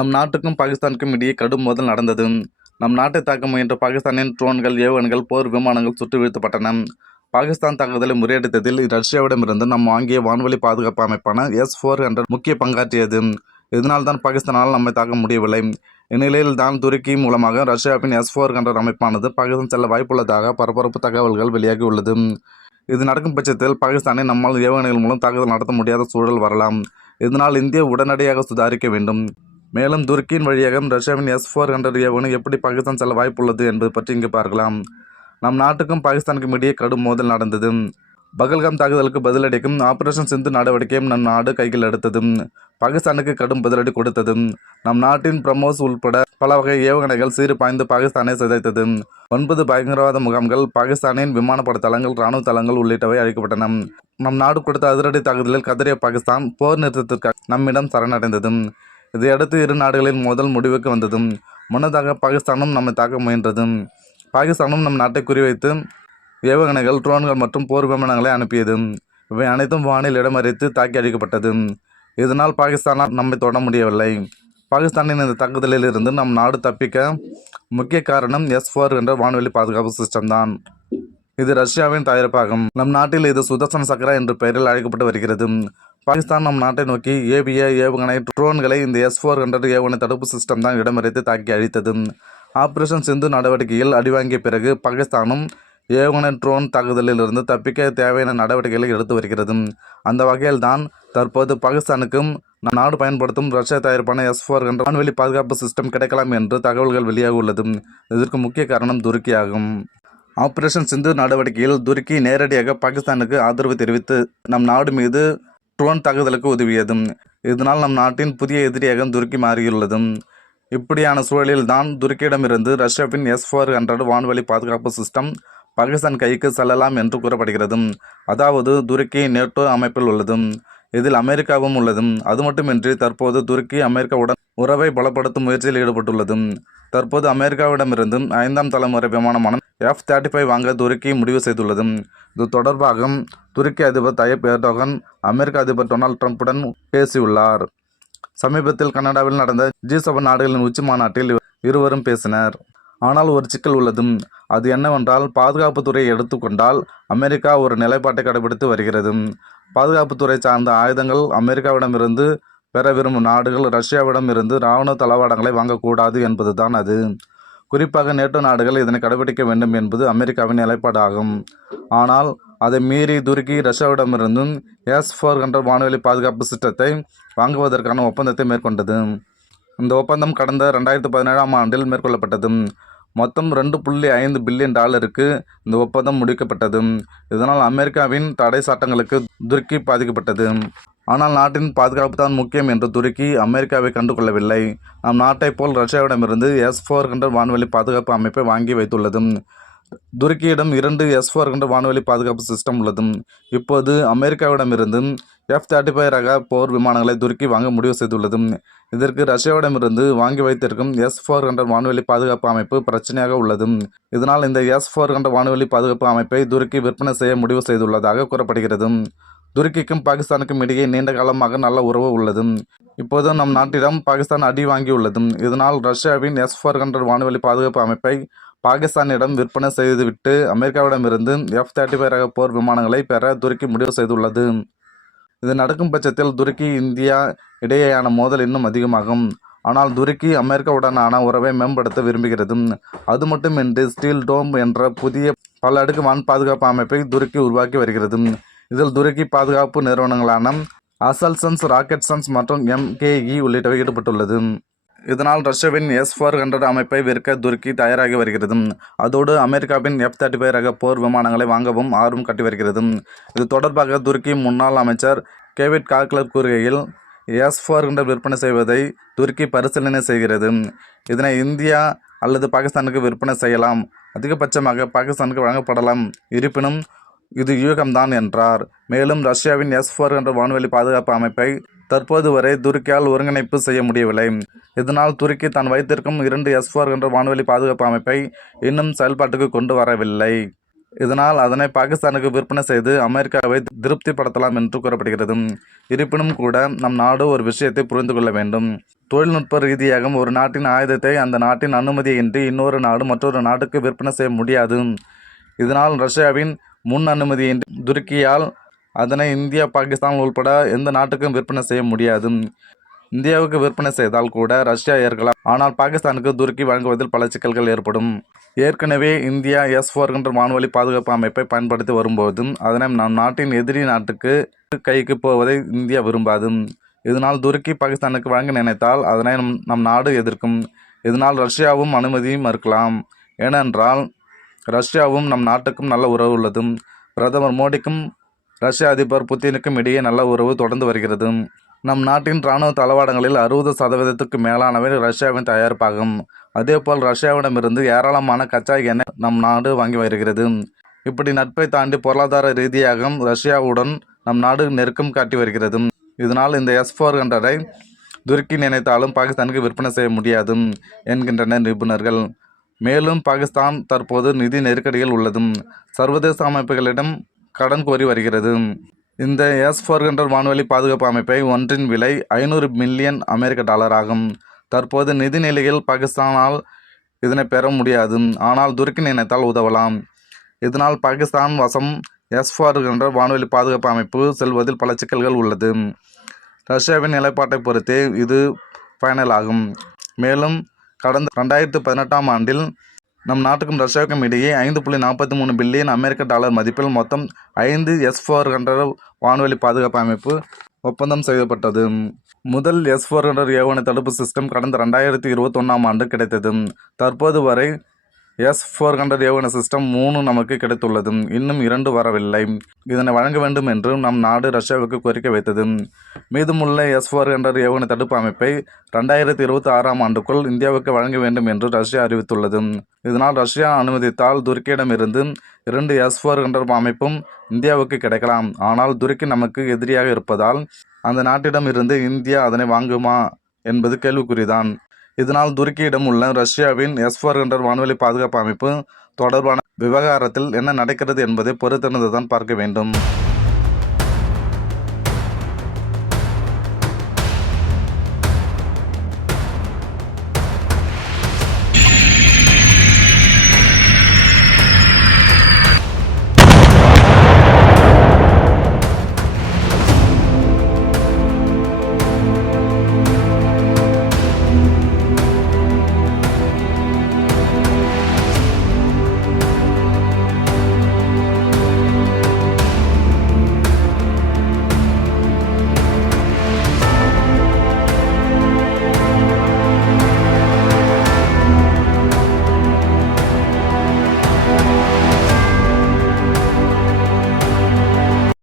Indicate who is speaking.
Speaker 1: நம் நாட்டுக்கும் பாகிஸ்தானுக்கும் இடையே கடும் மோதல் நடந்தது நம் நாட்டை தாக்க முயன்ற பாகிஸ்தானின் ட்ரோன்கள் ஏவுகணைகள் போர் விமானங்கள் சுட்டு வீழ்த்தப்பட்டன பாகிஸ்தான் தாக்குதலை முறியடித்ததில் ரஷ்யாவிடமிருந்து நாம் வாங்கிய வான்வழி பாதுகாப்பு அமைப்பான எஸ் ஃபோர் என்ற முக்கிய பங்காற்றியது இதனால் தான் பாகிஸ்தானால் நம்மை தாக்க முடியவில்லை இந்நிலையில் தான் துருக்கி மூலமாக ரஷ்யாவின் எஸ் ஃபோர் என்ற அமைப்பானது பாகிஸ்தான் செல்ல வாய்ப்புள்ளதாக பரபரப்பு தகவல்கள் வெளியாகி உள்ளது இது நடக்கும் பட்சத்தில் பாகிஸ்தானை நம்மால் ஏவுகணைகள் மூலம் தாக்குதல் நடத்த முடியாத சூழல் வரலாம் இதனால் இந்தியா உடனடியாக சுதாரிக்க வேண்டும் மேலும் துருக்கியின் வழியாக ரஷ்யாவின் எஸ் ஃபோர் ஹண்ட்ரட் ஏவனும் எப்படி பாகிஸ்தான் செல்ல வாய்ப்புள்ளது என்பது பற்றி இங்கு பார்க்கலாம்
Speaker 2: நம் நாட்டுக்கும் பாகிஸ்தானுக்கும் இடையே கடும் மோதல் நடந்தது பகல்காம் தாக்குதலுக்கு பதிலடிக்கும் ஆபரேஷன் சிந்து நடவடிக்கையும் நம் நாடு கையில் எடுத்ததும் பாகிஸ்தானுக்கு கடும் பதிலடி கொடுத்ததும் நம் நாட்டின் பிரமோஸ் உள்பட பல வகை ஏவுகணைகள் சீறு பாய்ந்து பாகிஸ்தானை சிதைத்தது ஒன்பது பயங்கரவாத முகாம்கள் பாகிஸ்தானின் விமானப்பட தளங்கள் இராணுவ தளங்கள் உள்ளிட்டவை அழிக்கப்பட்டன நம் நாடு கொடுத்த அதிரடி தாக்குதலில் கதறிய பாகிஸ்தான் போர் நிறுத்தத்திற்காக நம்மிடம் சரணடைந்ததும் இதையடுத்து இரு நாடுகளின் மோதல் முடிவுக்கு வந்ததும் முன்னதாக பாகிஸ்தானும் நம்மை தாக்க முயன்றதும் பாகிஸ்தானும் நம் நாட்டை குறிவைத்து ஏவுகணைகள் ட்ரோன்கள் மற்றும் போர் விமானங்களை அனுப்பியது இவை அனைத்தும் வானில் இடமறித்து தாக்கி அழிக்கப்பட்டது இதனால் பாகிஸ்தானால் நம்மை தொட முடியவில்லை பாகிஸ்தானின் இந்த தாக்குதலில் இருந்து நம் நாடு தப்பிக்க முக்கிய காரணம் எஸ் ஃபோர் என்ற வான்வெளி பாதுகாப்பு சிஸ்டம் தான் இது ரஷ்யாவின் தயாரிப்பாகும் நம் நாட்டில் இது சுதர்சன சக்கரா என்ற பெயரில் அழைக்கப்பட்டு வருகிறது பாகிஸ்தான் நம் நாட்டை நோக்கி ஏபிஏ ஏவுகணை ட்ரோன்களை இந்த எஸ் ஃபோர் ஹண்ட்ரட் ஏவுகணை தடுப்பு சிஸ்டம் தான் இடமறித்து தாக்கி அழித்தது ஆபரேஷன் சிந்து நடவடிக்கையில் அடிவாங்கிய பிறகு பாகிஸ்தானும் ஏவுகணை ட்ரோன் தாக்குதலிலிருந்து தப்பிக்க தேவையான நடவடிக்கைகளை எடுத்து வருகிறது அந்த வகையில் தான் தற்போது பாகிஸ்தானுக்கும் நாடு பயன்படுத்தும் ரஷ்யா தயாரிப்பான எஸ் ஃபோர் ஹண்ட்ரட் வான்வெளி பாதுகாப்பு சிஸ்டம் கிடைக்கலாம் என்று தகவல்கள் வெளியாக உள்ளது இதற்கு முக்கிய காரணம் துருக்கியாகும் ஆபரேஷன் சிந்து நடவடிக்கையில் துருக்கி நேரடியாக பாகிஸ்தானுக்கு ஆதரவு தெரிவித்து நம் நாடு மீது ட்ரோன் தாக்குதலுக்கு உதவியதும் இதனால் நம் நாட்டின் புதிய எதிரியாக துருக்கி மாறியுள்ளதும் இப்படியான சூழலில் தான் துருக்கியிடமிருந்து ரஷ்யாவின் எஸ் ஃபோர் ஹண்ட்ரட் வான்வழி பாதுகாப்பு சிஸ்டம் பாகிஸ்தான் கைக்கு செல்லலாம் என்று கூறப்படுகிறது அதாவது துருக்கி நேட்டோ அமைப்பில் உள்ளதும் இதில் அமெரிக்காவும் உள்ளதும் அது மட்டுமின்றி தற்போது துருக்கி அமெரிக்காவுடன் உறவை பலப்படுத்தும் முயற்சியில் ஈடுபட்டுள்ளதும் தற்போது அமெரிக்காவிடமிருந்தும் ஐந்தாம் தலைமுறை விமானமான எஃப் தேர்ட்டி ஃபைவ் வாங்க துருக்கி முடிவு செய்துள்ளதும் இது தொடர்பாக துருக்கி அதிபர் தயப் எர்டோகன் அமெரிக்க அதிபர் டொனால்ட் ட்ரம்ப்புடன் பேசியுள்ளார் சமீபத்தில் கனடாவில் நடந்த ஜி செவன் நாடுகளின் உச்சி மாநாட்டில் இருவரும் பேசினர் ஆனால் ஒரு சிக்கல் உள்ளதும் அது என்னவென்றால் பாதுகாப்புத்துறை எடுத்துக்கொண்டால் அமெரிக்கா ஒரு நிலைப்பாட்டை கடைபிடித்து வருகிறது பாதுகாப்புத்துறை சார்ந்த ஆயுதங்கள் அமெரிக்காவிடமிருந்து பெற விரும்பும் நாடுகள் ரஷ்யாவிடம் இருந்து இராணுவ தளவாடங்களை வாங்கக்கூடாது என்பதுதான் அது குறிப்பாக நேட்டோ நாடுகள் இதனை கடைபிடிக்க வேண்டும் என்பது அமெரிக்காவின் நிலைப்பாடாகும் ஆனால் அதை மீறி துருக்கி ரஷ்யாவிடமிருந்தும் எஸ் ஃபோர் ஹண்ட்ரட் வானொலி பாதுகாப்பு சிஸ்டத்தை வாங்குவதற்கான ஒப்பந்தத்தை மேற்கொண்டது இந்த ஒப்பந்தம் கடந்த ரெண்டாயிரத்து பதினேழாம் ஆண்டில் மேற்கொள்ளப்பட்டது மொத்தம் ரெண்டு புள்ளி ஐந்து பில்லியன் டாலருக்கு இந்த ஒப்பந்தம் முடிக்கப்பட்டது இதனால் அமெரிக்காவின் தடை சட்டங்களுக்கு துருக்கி பாதிக்கப்பட்டது ஆனால் நாட்டின் பாதுகாப்பு தான் முக்கியம் என்று துருக்கி அமெரிக்காவை கண்டுகொள்ளவில்லை நம் நாட்டைப் போல் ரஷ்யாவிடமிருந்து எஸ் ஃபோர் ஹண்ட்ரட் வான்வெளி பாதுகாப்பு அமைப்பை வாங்கி வைத்துள்ளது துருக்கியிடம் இரண்டு எஸ் ஃபோர் ஹண்ட்ரட் வானொலி பாதுகாப்பு சிஸ்டம் உள்ளது இப்போது அமெரிக்காவிடமிருந்து எஃப் தேர்ட்டி ஃபைவ் ரக போர் விமானங்களை துருக்கி வாங்க முடிவு செய்துள்ளது இதற்கு ரஷ்யாவிடமிருந்து வாங்கி வைத்திருக்கும் எஸ் ஃபோர் ஹண்ட்ரட் வானொலி பாதுகாப்பு அமைப்பு பிரச்சனையாக உள்ளது இதனால் இந்த எஸ் ஃபோர் ஹண்ட்ரட் வானொலி பாதுகாப்பு அமைப்பை துருக்கி விற்பனை செய்ய முடிவு செய்துள்ளதாக கூறப்படுகிறது துருக்கிக்கும் பாகிஸ்தானுக்கும் இடையே நீண்ட காலமாக நல்ல உறவு உள்ளது இப்போது நம் நாட்டிடம் பாகிஸ்தான் அடி வாங்கியுள்ளது இதனால் ரஷ்யாவின் எஸ் ஃபோர் ஹண்ட்ரட் வானவெளி பாதுகாப்பு அமைப்பை பாகிஸ்தானிடம் விற்பனை செய்துவிட்டு அமெரிக்காவிடமிருந்து எஃப் தேர்ட்டி ஃபைவ் ரக போர் விமானங்களை பெற துருக்கி முடிவு செய்துள்ளது இது நடக்கும் பட்சத்தில் துருக்கி இந்தியா இடையேயான மோதல் இன்னும் அதிகமாகும் ஆனால் துருக்கி அமெரிக்காவுடனான உறவை மேம்படுத்த விரும்புகிறது அது மட்டுமின்றி ஸ்டீல் டோம் என்ற புதிய பல அடுக்கு வான் பாதுகாப்பு அமைப்பை துருக்கி உருவாக்கி வருகிறது இதில் துருக்கி பாதுகாப்பு நிறுவனங்களான அசல்சன்ஸ் சன்ஸ் மற்றும் எம்கேஇ e உள்ளிட்டவை ஈடுபட்டுள்ளது இதனால் ரஷ்யாவின் எஸ் ஃபோர் ஹண்ட்ரட் அமைப்பை விற்க துருக்கி தயாராகி வருகிறது அதோடு அமெரிக்காவின் எஃப் தேர்ட்டி ஃபைவ் ரக போர் விமானங்களை வாங்கவும் ஆர்வம் கட்டி வருகிறது இது தொடர்பாக துருக்கி முன்னாள் அமைச்சர் கேவிட் காக்லர் கூறுகையில் எஸ் ஃபோர் ஹண்ட்ரட் விற்பனை செய்வதை துருக்கி பரிசீலனை செய்கிறது இதனை இந்தியா அல்லது பாகிஸ்தானுக்கு விற்பனை செய்யலாம் அதிகபட்சமாக பாகிஸ்தானுக்கு வழங்கப்படலாம் இருப்பினும் இது யூகம்தான் என்றார் மேலும் ரஷ்யாவின் எஸ் ஃபோர் ஹண்ட்ரட் வான்வெளி பாதுகாப்பு அமைப்பை தற்போது வரை துருக்கியால் ஒருங்கிணைப்பு செய்ய முடியவில்லை இதனால் துருக்கி தான் வைத்திருக்கும் இரண்டு எஸ் ஃபோர் என்ற வானொலி பாதுகாப்பு அமைப்பை இன்னும் செயல்பாட்டுக்கு கொண்டு வரவில்லை இதனால் அதனை பாகிஸ்தானுக்கு விற்பனை செய்து அமெரிக்காவை திருப்திப்படுத்தலாம் என்று கூறப்படுகிறது இருப்பினும் கூட நம் நாடு ஒரு விஷயத்தை புரிந்து கொள்ள வேண்டும் தொழில்நுட்ப ரீதியாக ஒரு நாட்டின் ஆயுதத்தை அந்த நாட்டின் அனுமதியின்றி இன்னொரு நாடு மற்றொரு நாட்டுக்கு விற்பனை செய்ய முடியாது இதனால் ரஷ்யாவின் முன் அனுமதியின்றி துருக்கியால் அதனை இந்தியா பாகிஸ்தான் உள்பட எந்த நாட்டுக்கும் விற்பனை செய்ய முடியாது இந்தியாவுக்கு விற்பனை செய்தால் கூட ரஷ்யா ஏற்கலாம் ஆனால் பாகிஸ்தானுக்கு துருக்கி வழங்குவதில் பல சிக்கல்கள் ஏற்படும் ஏற்கனவே இந்தியா எஸ் ஃபோர் என்ற வான்வழி பாதுகாப்பு அமைப்பை பயன்படுத்தி வரும்போதும் அதனை நம் நாட்டின் எதிரி நாட்டுக்கு கைக்கு போவதை இந்தியா விரும்பாது இதனால் துருக்கி பாகிஸ்தானுக்கு வழங்க நினைத்தால் அதனை நம் நம் நாடு எதிர்க்கும் இதனால் ரஷ்யாவும் அனுமதியும் மறுக்கலாம் ஏனென்றால் ரஷ்யாவும் நம் நாட்டுக்கும் நல்ல உறவு உள்ளதும் பிரதமர் மோடிக்கும் ரஷ்ய அதிபர் புத்தினுக்கும் இடையே நல்ல உறவு தொடர்ந்து வருகிறது நம் நாட்டின் இராணுவ தளவாடங்களில் அறுபது சதவீதத்துக்கு மேலானவை ரஷ்யாவின் தயாரிப்பாகும் அதேபோல் ரஷ்யாவிடமிருந்து ஏராளமான கச்சா எண்ணெய் நம் நாடு வாங்கி வருகிறது இப்படி நட்பை தாண்டி பொருளாதார ரீதியாக ரஷ்யாவுடன் நம் நாடு நெருக்கம் காட்டி வருகிறது இதனால் இந்த எஸ் ஃபோர் ஹண்ட்ரடை துருக்கி நினைத்தாலும் பாகிஸ்தானுக்கு விற்பனை செய்ய முடியாது என்கின்றனர் நிபுணர்கள் மேலும் பாகிஸ்தான் தற்போது நிதி நெருக்கடியில் உள்ளதும் சர்வதேச அமைப்புகளிடம் கடன் கோரி வருகிறது இந்த எஸ் ஃபோர் ஹண்ட்ரட் வான்வெளி பாதுகாப்பு அமைப்பை ஒன்றின் விலை ஐநூறு மில்லியன் அமெரிக்க டாலர் ஆகும் தற்போது நிதி நிலையில் பாகிஸ்தானால் இதனை பெற முடியாது ஆனால் துருக்கி நினைத்தால் உதவலாம் இதனால் பாகிஸ்தான் வசம் எஸ் ஃபோர் ஹண்ட்ரட் வான்வெளி பாதுகாப்பு அமைப்பு செல்வதில் பல சிக்கல்கள் உள்ளது ரஷ்யாவின் நிலைப்பாட்டை பொறுத்தே இது ஃபைனல் ஆகும் மேலும் கடந்த ரெண்டாயிரத்து பதினெட்டாம் ஆண்டில் நம் நாட்டுக்கும் ரஷ்யாவுக்கும் இடையே ஐந்து புள்ளி நாற்பத்தி மூணு பில்லியன் அமெரிக்க டாலர் மதிப்பில் மொத்தம் ஐந்து எஸ் ஃபோர் ஹண்ட்ரட் வான்வெளி பாதுகாப்பு அமைப்பு ஒப்பந்தம் செய்யப்பட்டது முதல் எஸ் ஃபோர் ஹண்ட்ரட் ஏவுகணை தடுப்பு சிஸ்டம் கடந்த ரெண்டாயிரத்தி இருபத்தொன்னாம் ஆண்டு கிடைத்தது தற்போது வரை எஸ் ஃபோர் ஹண்ட்ரட் ஏவுகணை சிஸ்டம் மூணு நமக்கு கிடைத்துள்ளது இன்னும் இரண்டு வரவில்லை இதனை வழங்க வேண்டும் என்று நம் நாடு ரஷ்யாவுக்கு கோரிக்கை வைத்ததும் மீதமுள்ள எஸ் ஃபோர் ஹண்ட்ரட் ஏவுகணை தடுப்பு அமைப்பை ரெண்டாயிரத்தி இருபத்தி ஆறாம் ஆண்டுக்குள் இந்தியாவுக்கு வழங்க வேண்டும் என்று ரஷ்யா அறிவித்துள்ளது இதனால் ரஷ்யா அனுமதித்தால் துருக்கியிடமிருந்து இரண்டு எஸ் ஃபோர் ஹண்ட்ரட் அமைப்பும் இந்தியாவுக்கு கிடைக்கலாம் ஆனால் துருக்கி நமக்கு எதிரியாக இருப்பதால் அந்த நாட்டிடம் இருந்து இந்தியா அதனை வாங்குமா என்பது கேள்விக்குறிதான் இதனால் துருக்கியிடம் உள்ள ரஷ்யாவின் எஸ் ஃபோர் ஹண்ட்ரட் வானொலி பாதுகாப்பு அமைப்பு தொடர்பான விவகாரத்தில் என்ன நடக்கிறது என்பதை பொறுத்திருந்துதான் பார்க்க வேண்டும்